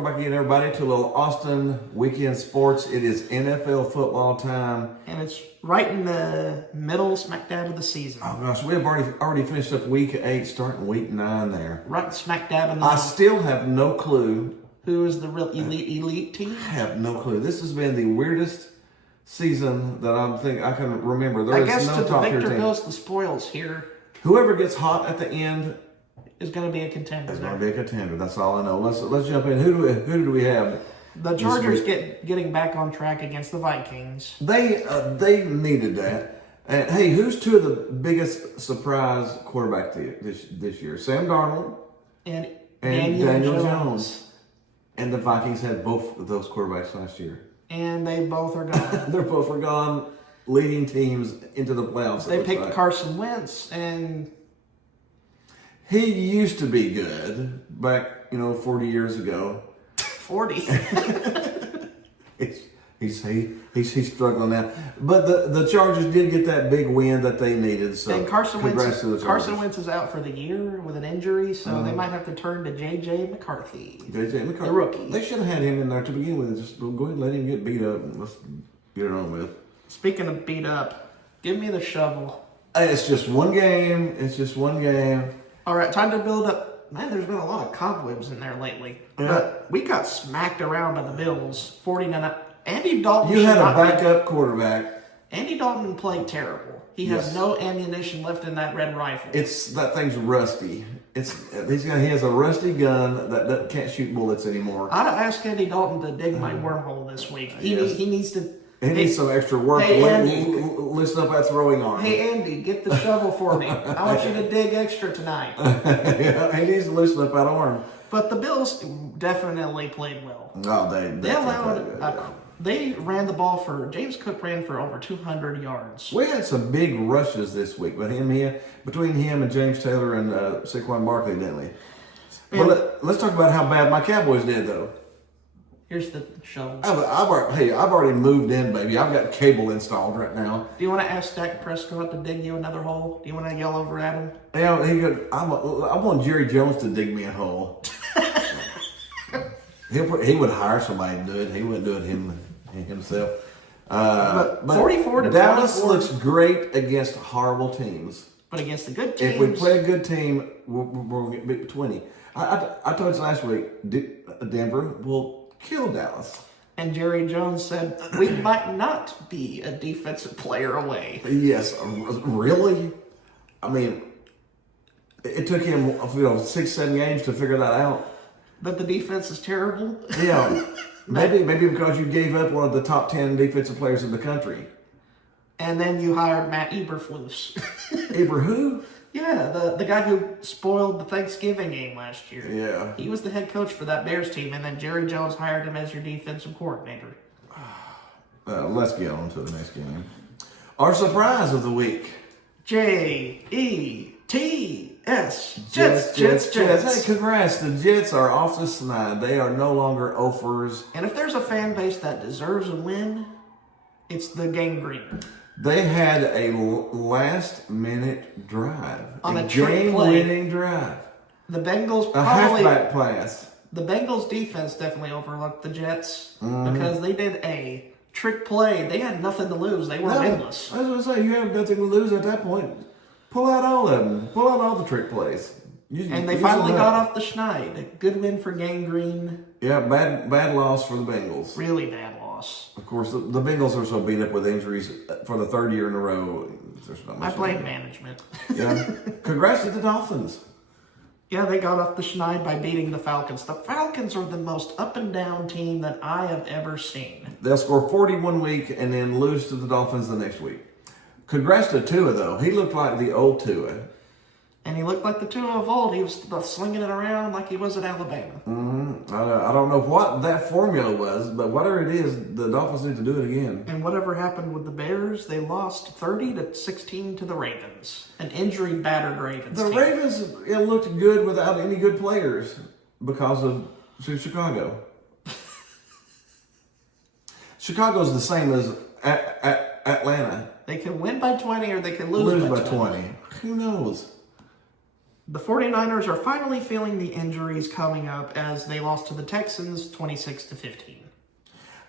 Welcome back again, everybody, to a little Austin Weekend Sports. It is NFL football time. And it's right in the middle, smack dab of the season. Oh gosh, we have already finished up week 8, starting week 9 there. Right smack dab in the I middle. still have no clue. Who is the real elite team? I have no clue. This has been the weirdest season that I can remember. I guess no to the top tier victor team. goes the spoils here Whoever gets hot at the end is going to be a contender. is going to be a contender. That's all I know. Let's jump in. Who do we have? The Chargers getting back on track against the Vikings. They needed that. And hey, who's two of the biggest surprise quarterback this year? Sam Darnold And Daniel Jones. And the Vikings had both of those quarterbacks last year. And they both are gone. They're both gone, leading teams into the playoffs. They picked Carson Wentz, and he used to be good back, 40 years ago. 40. He's struggling now, but the Chargers did get that big win that they needed. So And Carson congrats to the Chargers. Wentz is out for the year with an injury, so they might have to turn to J.J. McCarthy. J.J. McCarthy, the rookie. They should have had him in there to begin with. Just go ahead and let him get beat up, and let's get it on with. Speaking of beat up, give me the shovel. It's just one game. All right, time to build up. Man, there's been a lot of cobwebs in there lately. Yeah. But we got smacked around by the Bills, 40-9. Andy Dalton. You had a should not be- backup quarterback. Andy Dalton played terrible. He has Yes. no ammunition left in that red rifle. That thing's rusty. He has a rusty gun that can't shoot bullets anymore. I'd ask Andy Dalton to dig my wormhole this week. He needs to. He needs some extra work. Hey, Andy. Listen up that throwing arm. Hey, Andy, get the shovel for me. I want you to dig extra tonight. Yeah, he needs to loosen up that arm. But the Bills definitely played well. Oh, they They allowed. played good. They ran the ball James Cook ran for over 200 yards. We had some big rushes this week between him and James Taylor and Saquon Barkley, didn't we? Well, let's talk about how bad my Cowboys did, though. Here's the shovel. I've already moved in, baby. I've got cable installed right now. Do you want to ask Dak Prescott to dig you another hole? Do you want to yell over at him? Yeah, I want Jerry Jones to dig me a hole. He would hire somebody to do it. He wouldn't do it himself. But 44 to Dallas 24. looks great against horrible teams. But against the good teams, If we play a good team, we'll get beat 20. I told you last week, Denver will kill Dallas. and Jerry Jones said we might not be a defensive player away. Yes, really? I mean, it took him 6-7 games to figure that out. That the defense is terrible. Yeah, maybe because you gave up one of the top 10 defensive players in the country. And then you hired Matt Eberflus. Eber who? Yeah, the guy who spoiled the Thanksgiving game last year. Yeah. He was the head coach for that Bears team, and then Jerry Jones hired him as your defensive coordinator. Let's get on to the next game. Our surprise of the week. Jets. Jets. Hey, congrats. The Jets are off the snide. They are no longer offers. And if there's a fan base that deserves a win, it's the Gang Green. They had a last-minute drive. On a trick play. Game-winning drive. The Bengals A probably... halfback pass. The Bengals defense definitely overlooked the Jets Mm-hmm. because they did a trick play. They had nothing to lose. They were winless. I was going to say, you have nothing to lose at that point. Pull out all of them. Pull out all the trick plays. And they finally got off the schneid. Good win for Gang Green. Yeah, bad loss for the Bengals. Really bad loss. Of course, the Bengals are so beat up with injuries for the third year in a row. There's not I much blame to do. management. Yeah. Congrats to the Dolphins. Yeah, they got off the schneid by beating the Falcons. The Falcons are the most up and down team that I have ever seen. They'll score 40 one week and then lose to the Dolphins the next week. Congrats to Tua, though. He looked like the old Tua. And he looked like the Tua of old. He was slinging it around like he was at Alabama. I don't know what that formula was, but whatever it is, the Dolphins need to do it again. And whatever happened with the Bears, they lost 30-16 to the Ravens. An injury-battered Ravens The team. Ravens looked good without any good players because of Chicago. Chicago's the same as Atlanta. They can win by 20 or they can Lose lose by 20. Who knows? The 49ers are finally feeling the injuries coming up as they lost to the Texans 26-15.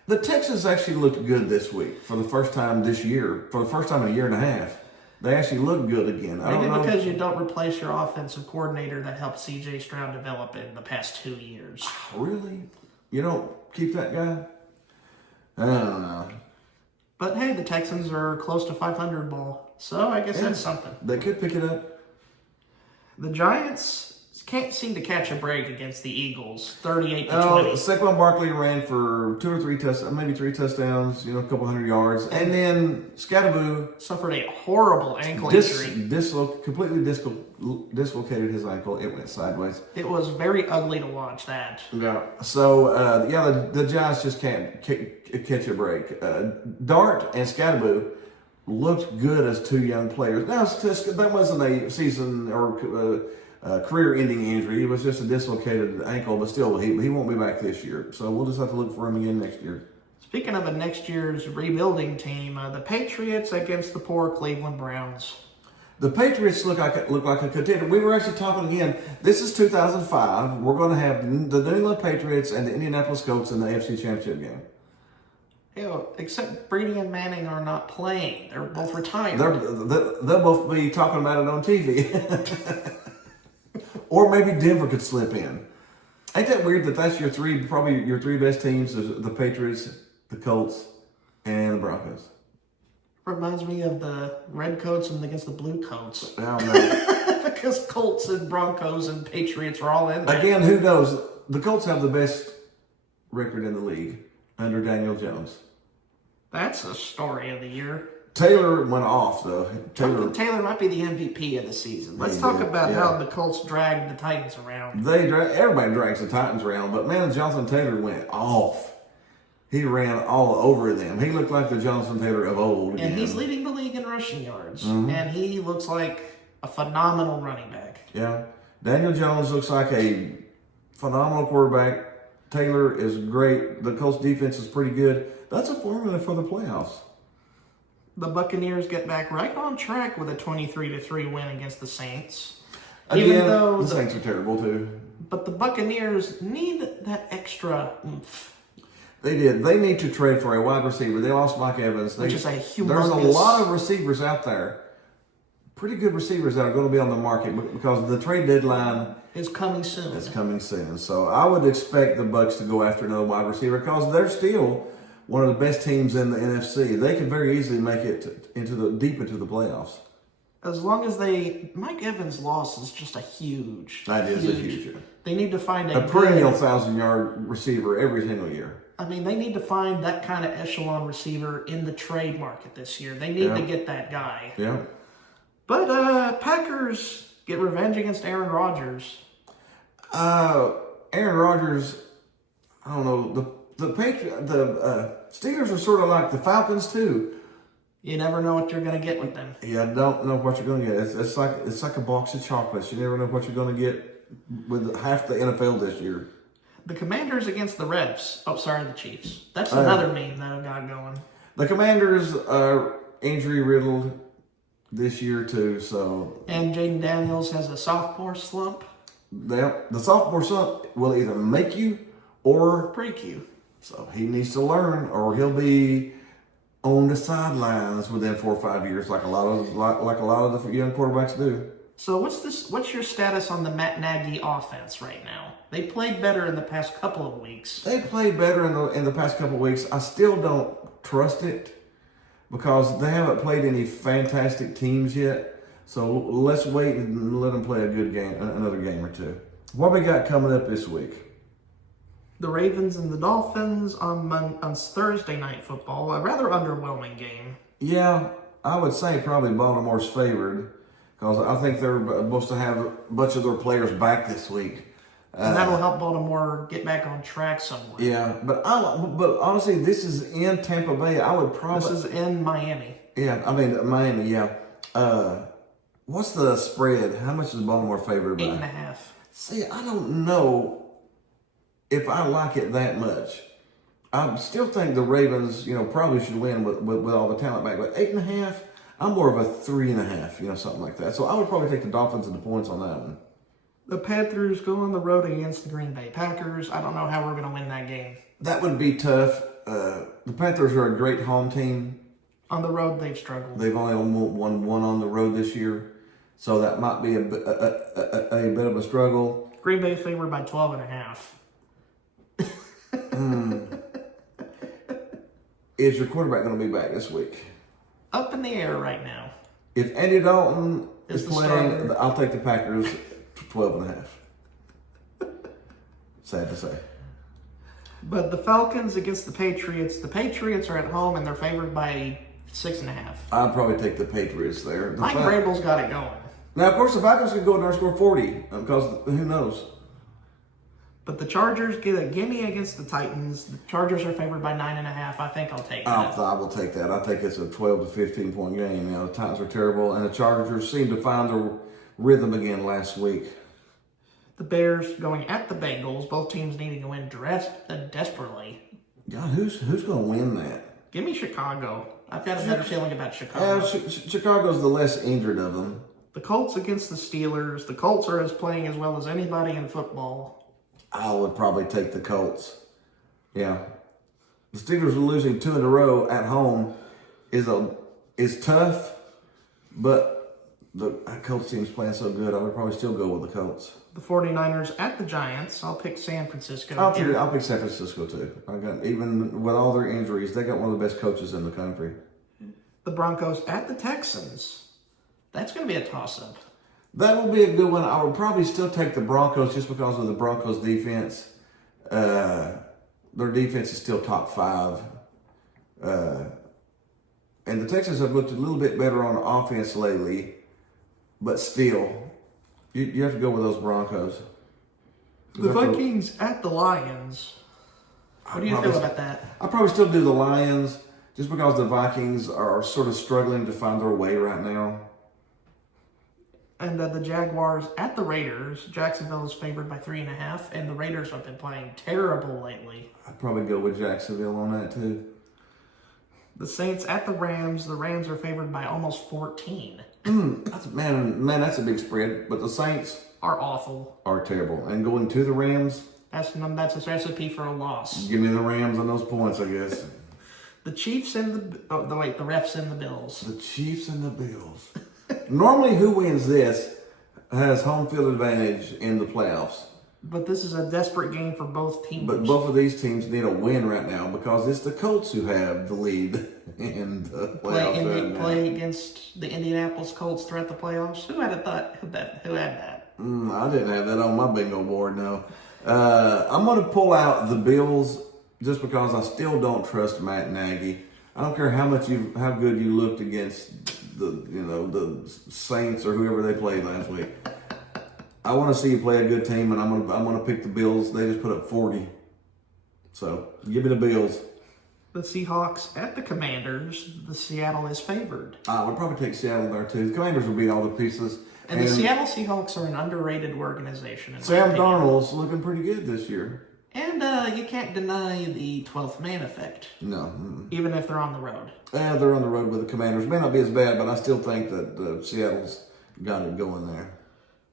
The Texans actually looked good this week for the first time this year. For the first time in a year and a half, they actually looked good again. Maybe because you don't replace your offensive coordinator that helped C.J. Stroud develop in the past 2 years. Really? You don't keep that guy? I don't know. But hey, the Texans are close to 500 ball, so I guess that's something. They could pick it up. The Giants can't seem to catch a break against the Eagles, 38-20. Saquon Barkley ran for 2 or 3 touchdowns, maybe 3 touchdowns, a couple hundred yards. And then Scatterboo suffered a horrible ankle injury. Completely dislocated his ankle. It went sideways. It was very ugly to watch that. Yeah. So, the Giants just can't catch a break. Dart and Scatterboo looked good as 2 young players. Now, that wasn't a season or career-ending injury. It was just a dislocated ankle, but still, he won't be back this year. So we'll just have to look for him again next year. Speaking of a next year's rebuilding team, the Patriots against the poor Cleveland Browns. The Patriots look like a contender. We were actually talking again. This is 2005. We're going to have the New England Patriots and the Indianapolis Colts in the AFC Championship game. Except Brady and Manning are not playing. They're both retired. They'll both be talking about it on TV. Or maybe Denver could slip in. Ain't that weird that that's probably your 3 best teams, the Patriots, the Colts, and the Broncos? Reminds me of the Redcoats and against the Bluecoats. I don't know. Because Colts and Broncos and Patriots are all in there. Again, who knows? The Colts have the best record in the league under Daniel Jones. That's a story of the year. Taylor went off, though. Taylor might be the MVP of the season. Let's talk about how the Colts dragged the Titans around. Everybody drags the Titans around, but man, Jonathan Taylor went off. He ran all over them. He looked like the Jonathan Taylor of old. And he's leading the league in rushing yards. And he looks like a phenomenal running back. Yeah. Daniel Jones looks like a phenomenal quarterback. Taylor is great. The Colts defense is pretty good. That's a formula for the playoffs. The Buccaneers get back right on track with a 23-3 win against the Saints. Again, even though the Saints are terrible too. But the Buccaneers need that extra oomph. They did. They need to trade for a wide receiver. They lost Mike Evans. Which is a humongous... There's a lot of receivers out there. Pretty good receivers that are going to be on the market because the trade deadline is coming soon. It's coming soon. So I would expect the Bucs to go after another wide receiver because they're still one of the best teams in the NFC. They could very easily make it deep into the playoffs. As long as Mike Evans' loss is just a huge. That is a huge. They need to find a perennial 1,000-yard receiver every single year. I mean, they need to find that kind of echelon receiver in the trade market this year. They need to get that guy. Yeah. But Packers get revenge against Aaron Rodgers. Aaron Rodgers, I don't know. The Steelers are sort of like the Falcons too. You never know what you're going to get with them. Yeah, I don't know what you're going to get. It's like a box of chocolates. You never know what you're going to get with half the NFL this year. The Commanders against the Revs. Oh, sorry, the Chiefs. That's another meme that I got going. The Commanders are injury riddled this year too. So and Jaden Daniels has a sophomore slump. The sophomore slump will either make you or break you. So he needs to learn, or he'll be on the sidelines within 4 or 5 years, like a lot of the young quarterbacks do. So what's your status on the Matt Nagy offense right now? They played better in the past couple of weeks. They played better in the past couple of weeks. I still don't trust it because they haven't played any fantastic teams yet. So let's wait and let them play a good game, another game or two. What we got coming up this week? The Ravens and the Dolphins on Thursday Night Football. A rather underwhelming game. Yeah, I would say probably Baltimore's favored because I think they're supposed to have a bunch of their players back this week. And that'll help Baltimore get back on track somewhere. Yeah, but honestly, this is in Tampa Bay. I would probably... This is in Miami. Yeah, I mean, Miami, yeah. What's the spread? How much is Baltimore favored by? 8.5. See, I don't know if I like it that much. I still think the Ravens, probably should win with all the talent back. But 8.5, I'm more of a 3.5, something like that. So I would probably take the Dolphins and the points on that one. The Panthers go on the road against the Green Bay Packers. I don't know how we're going to win that game. That would be tough. The Panthers are a great home team. On the road, they've struggled. They've only won one on the road this year, so that might be a bit of a struggle. Green Bay favored by 12.5. Is your quarterback going to be back this week? Up in the air right now. If Andy Dalton is the playing, starter. I'll take the Packers 12.5. Sad to say. But the Falcons against the Patriots are at home and they're favored by 6.5. I'd probably take the Patriots there. Mike Vrabel's got it going. Now, of course, the Falcons could go in there and score 40 because who knows? But the Chargers get a gimme against the Titans. The Chargers are favored by 9.5. I think I'll take that. I will take that. I think it's a 12 to 15 point game. The Titans are terrible, and the Chargers seem to find their rhythm again last week. The Bears going at the Bengals. Both teams needing to win desperately. God, who's going to win that? Give me Chicago. I've got a better feeling about Chicago. Chicago's the less injured of them. The Colts against the Steelers. The Colts are playing as well as anybody in football. I would probably take the Colts. Yeah. The Steelers are losing 2 in a row at home is tough, but the Colts team's playing so good, I would probably still go with the Colts. The 49ers at the Giants. I'll pick San Francisco. I'll pick San Francisco too. Even with all their injuries, they got one of the best coaches in the country. The Broncos at the Texans. That's going to be a toss-up. That will be a good one. I would probably still take the Broncos just because of the Broncos defense. Their defense is still top 5. And the Texans have looked a little bit better on offense lately, but still, you have to go with those Broncos. The Vikings at the Lions. What do you feel about that? I'll probably still do the Lions just because the Vikings are sort of struggling to find their way right now. And the Jaguars at the Raiders. Jacksonville is favored by 3.5, and the Raiders have been playing terrible lately. I'd probably go with Jacksonville on that too. The Saints at the Rams. The Rams are favored by almost 14. That's a big spread. But the Saints are awful. Are terrible. And going to the Rams, that's a recipe for a loss. Give me the Rams on those points, I guess. The Chiefs and the refs and the Bills. The Chiefs and the Bills. Normally, who wins this has home field advantage in the playoffs. But this is a desperate game for both teams. But both of these teams need a win right now because it's the Colts who have the lead in the playoffs. Play against the Indianapolis Colts throughout the playoffs. Who had that? I didn't have that on my bingo board. No, I'm going to pull out the Bills just because I still don't trust Matt Nagy. I don't care how good you looked against the Saints or whoever they played last week. I want to see you play a good team, and I'm gonna pick the Bills. They just put up 40, so give me the Bills. The Seahawks at the Commanders. The Seattle is favored. I would probably take Seattle there too. The Commanders will beat all the pieces. And the Seattle Seahawks are an underrated organization. Sam Darnold's looking pretty good this year. And you can't deny the 12th man effect. No. Even if they're on the road. They're on the road with the Commanders. May not be as bad, but I still think that Seattle's got it going there.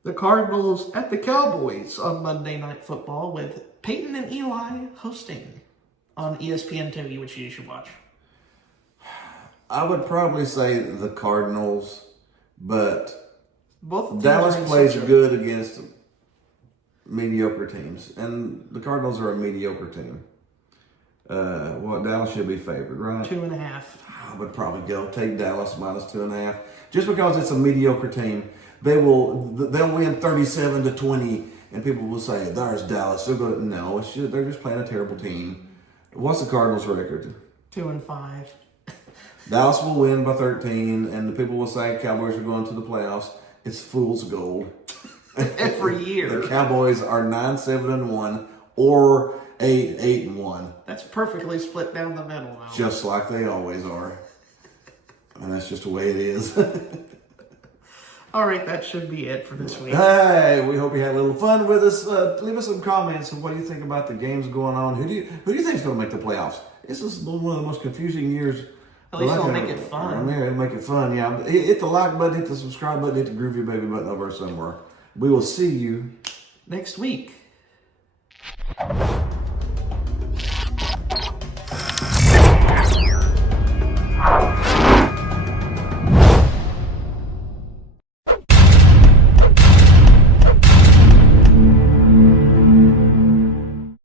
The Cardinals at the Cowboys on Monday Night Football with Peyton and Eli hosting on ESPN2, which you should watch. I would probably say the Cardinals, but both Dallas plays good against mediocre teams, and the Cardinals are a mediocre team. Dallas should be favored, right? 2.5. I would probably take Dallas minus 2.5, just because it's a mediocre team. They'll win 37-20, and people will say, "There's Dallas." No, they're just playing a terrible team. What's the Cardinals' record? 2-5. Dallas will win by 13, and the people will say Cowboys are going to the playoffs. It's fool's gold. Every year. The Cowboys are 9-7-1 or 8-8-1. That's perfectly split down the middle now. Just like they always are. And that's just the way it is. All right, that should be it for this week. Hey, we hope you had a little fun with us. Leave us some comments on what do you think about the games going on. Who do you think is going to make the playoffs? This is one of the most confusing years. At least it'll make it fun. It'll make it fun, yeah. Hit the like button, hit the subscribe button, hit the groovy baby button over somewhere. We will see you next week.